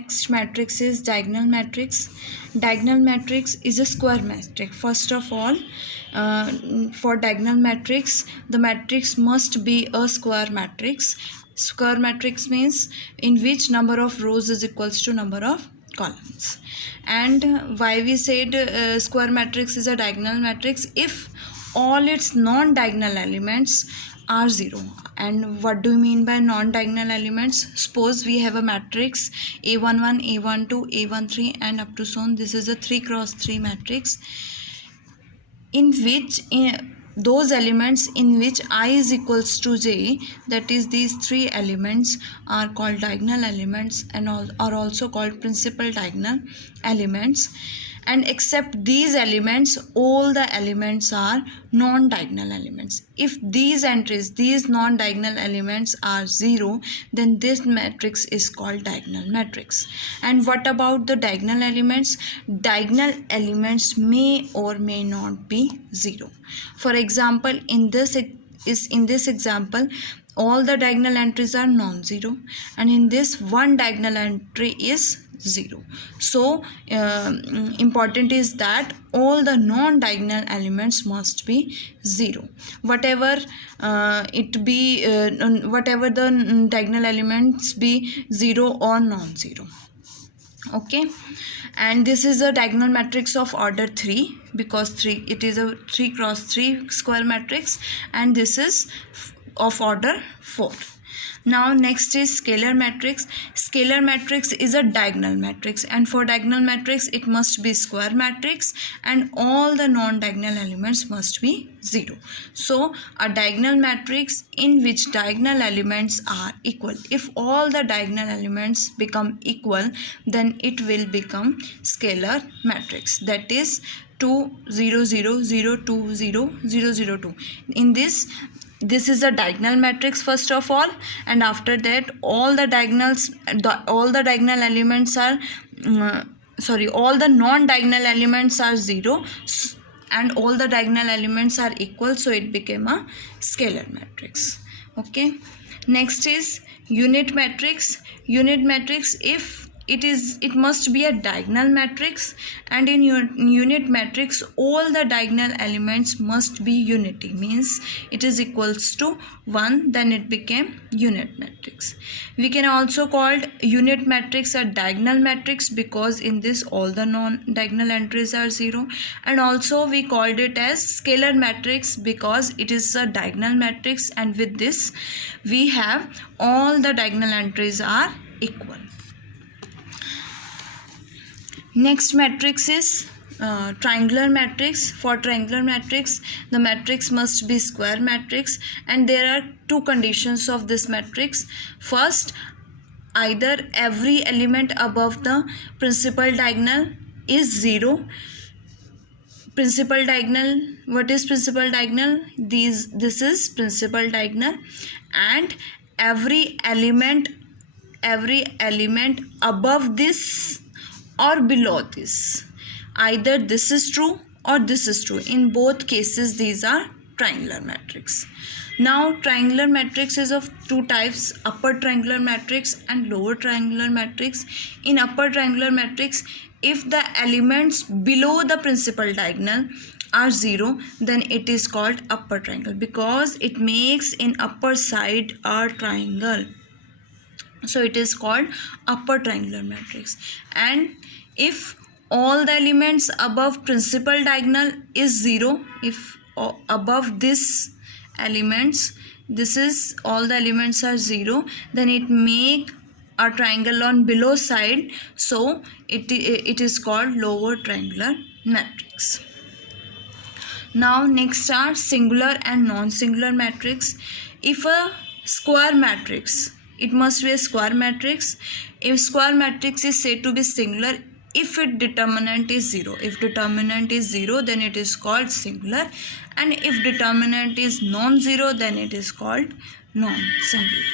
Next matrix is diagonal matrix. Diagonal matrix is a square matrix. First of all, for diagonal matrix, the matrix must be a square matrix. Square matrix means in which number of rows is equals to number of columns. And why we said square matrix is a diagonal matrix? If all its non-diagonal elements are 0. And what do you mean by non-diagonal elements? Suppose we have a matrix A11, A12, A13 and up to so on. This is a 3 cross 3 matrix in which those elements in which I is equals to j, that is these 3 elements are called diagonal elements and are also called principal diagonal elements. And except these elements, all the elements are non-diagonal elements. If these entries, these non-diagonal elements are 0, then this matrix is called diagonal matrix. And what about the diagonal elements? Diagonal elements may or may not be 0. For example, in this example, all the diagonal entries are non-zero, and in this one diagonal entry is 0. So important is that all the non-diagonal elements must be 0. Whatever whatever the diagonal elements be 0 or non-zero. Okay, and this is a diagonal matrix of order 3 because it is a 3 cross 3 square matrix, and this is of order 4. Now next is scalar matrix. Scalar matrix is a diagonal matrix, and for diagonal matrix it must be square matrix and all the non-diagonal elements must be 0. So a diagonal matrix in which diagonal elements are equal. If all the diagonal elements become equal, then it will become scalar matrix, that is 2 0 0 0 2 0 0 0 2. In this is a diagonal matrix first of all, and after that all the diagonal elements are all the non-diagonal elements are 0 and all the diagonal elements are equal, so it became a scalar matrix. Okay, next is unit matrix. Unit matrix, if it must be a diagonal matrix, and in unit matrix all the diagonal elements must be unity, means it is equals to 1, then it became unit matrix. We can also call unit matrix a diagonal matrix because in this all the non-diagonal entries are 0, and also we called it as scalar matrix because it is a diagonal matrix, and with this we have all the diagonal entries are equal. Next matrix is triangular matrix. For triangular matrix, the matrix must be square matrix, and there are 2 conditions of this matrix. First, either every element above the principal diagonal is 0. Principal diagonal, what is principal diagonal? This is principal diagonal, and every element above this or below this, either this is true or this is true. In both cases these are triangular matrix. Now triangular matrix is of 2 types, upper triangular matrix and lower triangular matrix. In upper triangular matrix, if the elements below the principal diagonal are 0, then it is called upper triangle because it makes in upper side a triangle, so it is called upper triangular matrix. And if all the elements above principal diagonal is 0, if above this elements, this is all the elements are 0, then it make a triangle on below side, so it is called lower triangular matrix. Now next are singular and non-singular matrix. If a square matrix, it must be a square matrix. If square matrix is said to be singular if its determinant is 0. If determinant is 0, then it is called singular, and if determinant is non-zero, then it is called non-singular.